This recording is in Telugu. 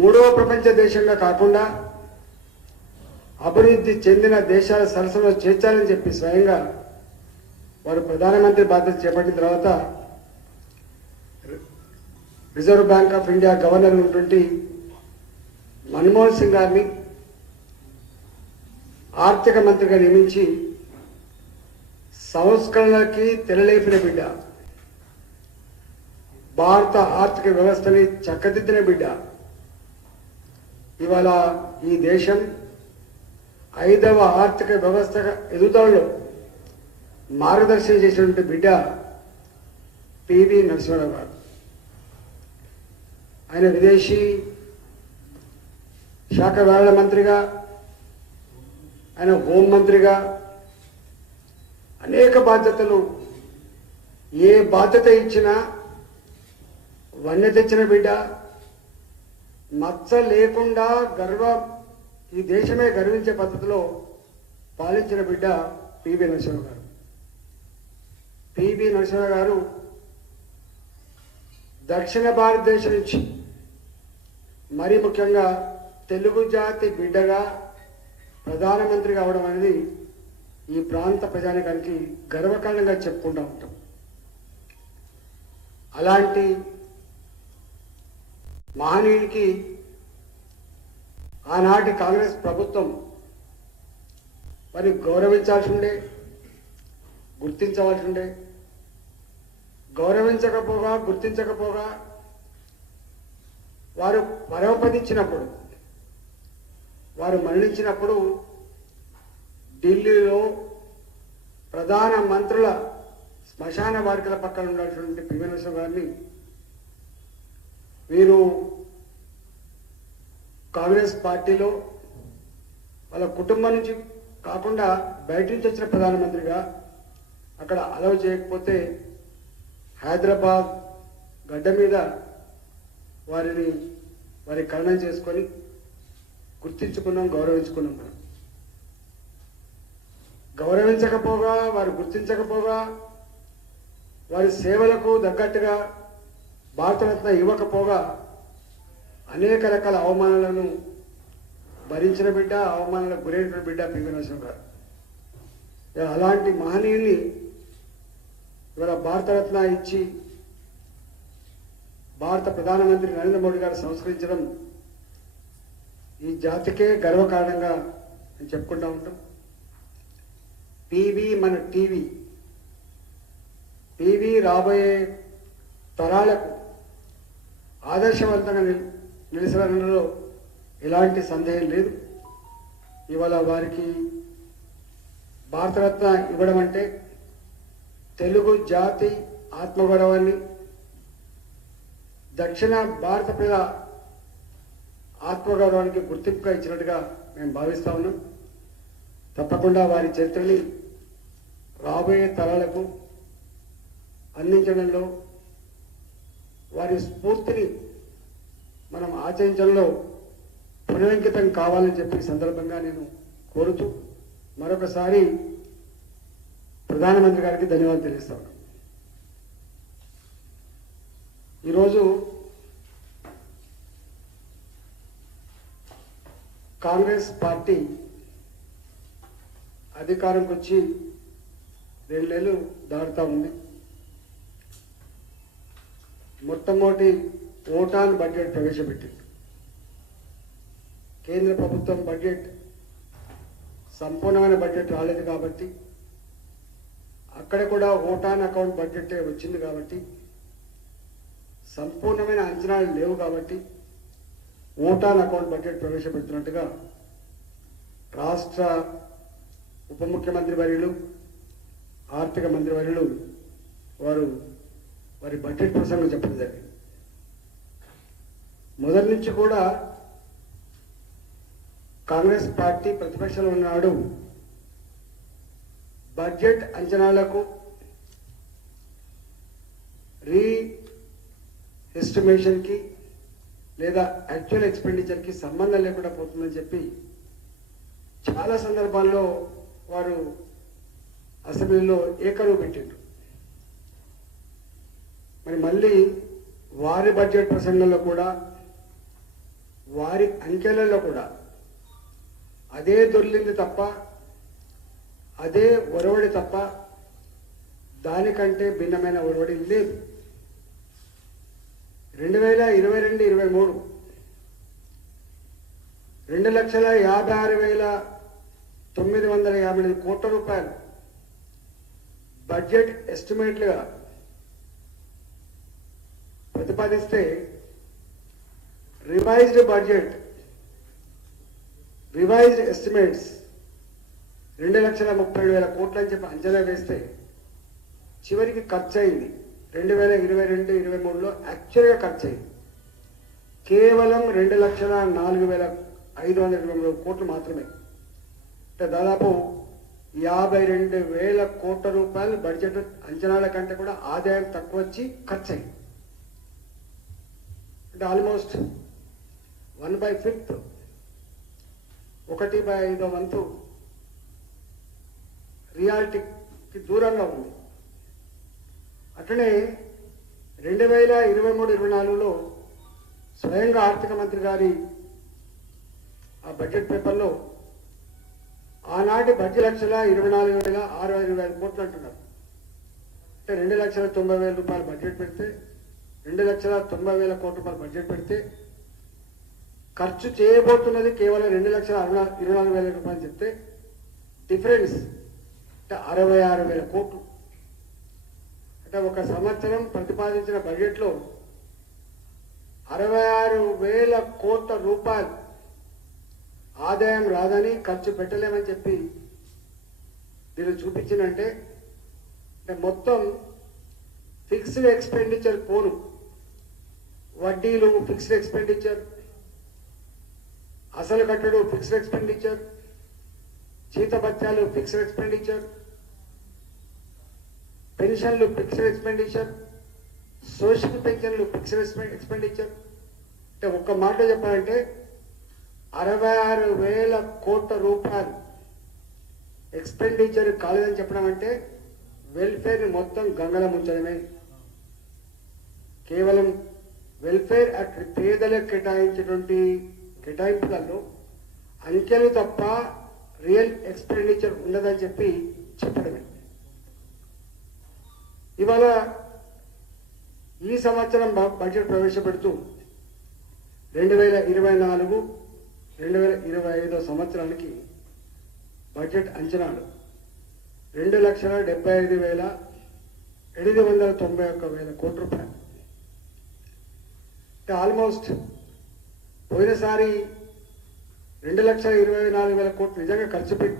మూడవ ప్రపంచ దేశంగా కాకుండా అభివృద్ధి చెందిన దేశాల సరసనలో చేర్చాలని చెప్పి స్వయంగా వారు ప్రధానమంత్రి బాధ్యత చేపట్టిన తర్వాత reserve bank of India governor ఉన్నటువంటి మన్మోహన్ సింగ్ గారిని ఆర్థిక మంత్రిగా నియమించి సంస్కరణలకి తెరలేపిన బిడ్డ, భారత ఆర్థిక వ్యవస్థని చక్కదిద్దిన బిడ్డ. ఇవాళ ఈ దేశం 5వ ఆర్థిక వ్యవస్థ ఎదుగుదలలో మార్గదర్శనం చేసినటువంటి బిడ్డ పివి నరసింహారావు గారు. ఆయన విదేశీ శాఖ వ్యవహారాల మంత్రిగా, ఆయన హోంమంత్రిగా అనేక బాధ్యతలు, ఏ బాధ్యత ఇచ్చినా వన్నె తెచ్చిన బిడ్డ, మచ్చ లేకుండా ఈ దేశమే గర్వించే పద్ధతిలో పాలించిన బిడ్డ పివి నరసింహారావు గారు. పివి నరసింహారావు గారు దక్షిణ భారతదేశం నుంచి, మరీ ముఖ్యంగా తెలుగు జాతి బిడ్డగా ప్రధానమంత్రి కావడం అనేది ఈ ప్రాంత ప్రజానికానికి గర్వకారణంగా చెప్పుకుంటూ ఉంటాం. అలాంటి మహనీయునికి ఆనాటి కాంగ్రెస్ ప్రభుత్వం మరి గౌరవించాల్సి ఉండే, గుర్తించవలసి ఉండే. గుర్తించకపోగా వారు పరమపదించినప్పుడు, వారు మరణించినప్పుడు ఢిల్లీలో ప్రధాన మంత్రుల శ్మశాన వాటికల పక్కన ఉన్నటువంటి పివి నరసింహారావు గారిని వీరు కాంగ్రెస్ పార్టీలో వాళ్ళ కుటుంబం నుంచి కాకుండా బయట నుంచి వచ్చిన ప్రధానమంత్రిగా అక్కడ అలౌ చేయకపోతే హైదరాబాద్ గడ్డ మీద వారి ఖననం చేసుకొని గుర్తించుకున్నాం, గౌరవించుకున్నాం. మనం గౌరవించకపోగా, వారు గుర్తించకపోగా, వారి సేవలకు తగ్గట్టుగా భారతరత్న ఇవ్వకపోగా అనేక రకాల అవమానాలను భరించిన బిడ్డ, అవమానాలకు గురైన బిడ్డ పివి నరసింహారావు గారు. అలాంటి మహనీయుని ఇవాళ భారతరత్న ఇచ్చి భారత ప్రధానమంత్రి నరేంద్ర మోడీ గారు సంస్కరించడం ఈ జాతికే గర్వకారణంగా అని చెప్పుకుంటూ ఉంటాం. పివి మన టీవీ, పివి రాబోయే తరాలకు ఆదర్శవంతంగా నిలిచడంలో ఎలాంటి సందేహం లేదు. ఇవాళ వారికి భారతరత్న ఇవ్వడం అంటే తెలుగు జాతి ఆత్మగౌరవాన్ని, దక్షిణ భారత ప్రజల ఆత్మగౌరవానికి గుర్తింపుగా ఇచ్చినట్టుగా మేము భావిస్తా ఉన్నాం. తప్పకుండా వారి చరిత్రని రాబోయే తరాలకు అందించడంలో, వారి స్ఫూర్తిని మనం ఆచరించడంలో పునరంకితం కావాలని చెప్పి సందర్భంగా నేను కోరుతూ మరొకసారి ప్రధానమంత్రి గారికి ధన్యవాదాలు తెలుస్తాను. ఈరోజు కాంగ్రెస్ పార్టీ అధికారంకి వచ్చి 2 నెలలు దాటుతూ ఉంది. మొట్టమొదటి ఓటాన్ బడ్జెట్ ప్రవేశపెట్టింది. కేంద్ర ప్రభుత్వం బడ్జెట్ సంపూర్ణమైన బడ్జెట్ రాలేదు కాబట్టి, అక్కడ కూడా ఓటాన్ అకౌంట్ బడ్జెట్ వచ్చింది కాబట్టి, సంపూర్ణమైన అంచనాలు లేవు కాబట్టి ఓటాన్ అకౌంట్ బడ్జెట్ ప్రవేశపెడుతున్నట్టుగా రాష్ట్ర ఉప ముఖ్యమంత్రి వర్యులు, ఆర్థిక మంత్రి వర్యులు వారి బడ్జెట్ ప్రసంగం చెప్పడం జరిగింది. మొదటి నుంచి కూడా కాంగ్రెస్ పార్టీ ప్రతిపక్షంలో ఉన్నాడు బడ్జెట్ అంచనాలకు, ఎస్టిమేషన్కి లేదా యాక్చువల్ ఎక్స్పెండిచర్కి సంబంధం లేకుండా పోతుందని చెప్పి చాలా సందర్భాల్లో వారు అసెంబ్లీలో ఏకరువు పెట్టిండ్రు. మరి మళ్ళీ వారి బడ్జెట్ ప్రసంగంలో కూడా వారి అంకెలలో కూడా అదే దొర్లింది తప్ప, అదే ఒరవడి తప్ప దానికంటే భిన్నమైన ఒరవడి లేదు. 2022-23 2,56,958 కోట్ల రూపాయలు బడ్జెట్ ఎస్టిమేట్లుగా ప్రతిపాదిస్తే రివైజ్డ్ ఎస్టిమేట్స్ 2,30,000 కోట్లు అని చెప్పి అంచనా వేస్తే చివరికి ఖర్చు అయింది 2022-23లో యాక్చువల్గా ఖర్చు అయింది కేవలం 2,04,523 కోట్లు మాత్రమే. అంటే దాదాపు 52,000 కోట్ల రూపాయలు బడ్జెట్ అంచనాల కంటే కూడా ఆదాయం తక్కువ వచ్చి ఖర్చు అయింది. అంటే ఆల్మోస్ట్ 1/5 1/5 వంతు రియాలిటీకి దూరంగా ఉంది. అట్లనే 2023-24లో స్వయంగా ఆర్థిక మంత్రి గారి ఆ బడ్జెట్ పేపర్లో ఆనాటి 10,24,625 కోట్లు అంటున్నారు. అంటే 2,90,000 రూపాయలు బడ్జెట్ పెడితే 2,90,000 కోట్ల రూపాయలు బడ్జెట్ పెడితే ఖర్చు చేయబోతున్నది కేవలం 2,24,000 రూపాయలు చెప్తే డిఫరెన్స్ అంటే 66,000 కోట్లు. అంటే ఒక సంవత్సరం ప్రతిపాదించిన బడ్జెట్లో 66,000 కోట్ల రూపాయలు ఆదాయం రాదని, ఖర్చు పెట్టలేమని చెప్పి దీన్ని చూపించిందంటే మొత్తం ఫిక్స్డ్ ఎక్స్పెండిచర్ పోను, వడ్డీలు ఫిక్స్డ్ ఎక్స్పెండిచర్, అసలు కట్టడు ఫిక్స్డ్ ఎక్స్పెండిచర్, జీతభత్యాలు ఫిక్స్డ్ ఎక్స్పెండిచర్, పెన్షన్లు ఫిక్స్డ్ ఎక్స్పెండిచర్, సోషల్ పెన్షన్లు ఫిక్స్డ్ ఎక్స్పెండిచర్. అంటే ఒక్క మాట చెప్పాలంటే 66,000 కోట్ల రూపాయలు ఎక్స్పెండిచర్ కాలేదని చెప్పడం అంటే వెల్ఫేర్ని మొత్తం గంగల ముంచడమే. కేవలం వెల్ఫేర్ అట్ పేదలకు కేటాయించేటువంటి కేటాయింపులలో అంకెలు తప్ప రియల్ ఎక్స్పెండిచర్ ఉండదని చెప్పి చెప్పడమే. ఇవాళ ఈ సంవత్సరం బడ్జెట్ ప్రవేశపెడుతూ 2024-2025 సంవత్సరానికి బడ్జెట్ అంచనాలు 2,75,891 కోట్ల రూపాయలు. అంటే ఆల్మోస్ట్ పోయినసారి 2,24,000 కోట్లు నిజంగా ఖర్చు పెట్టి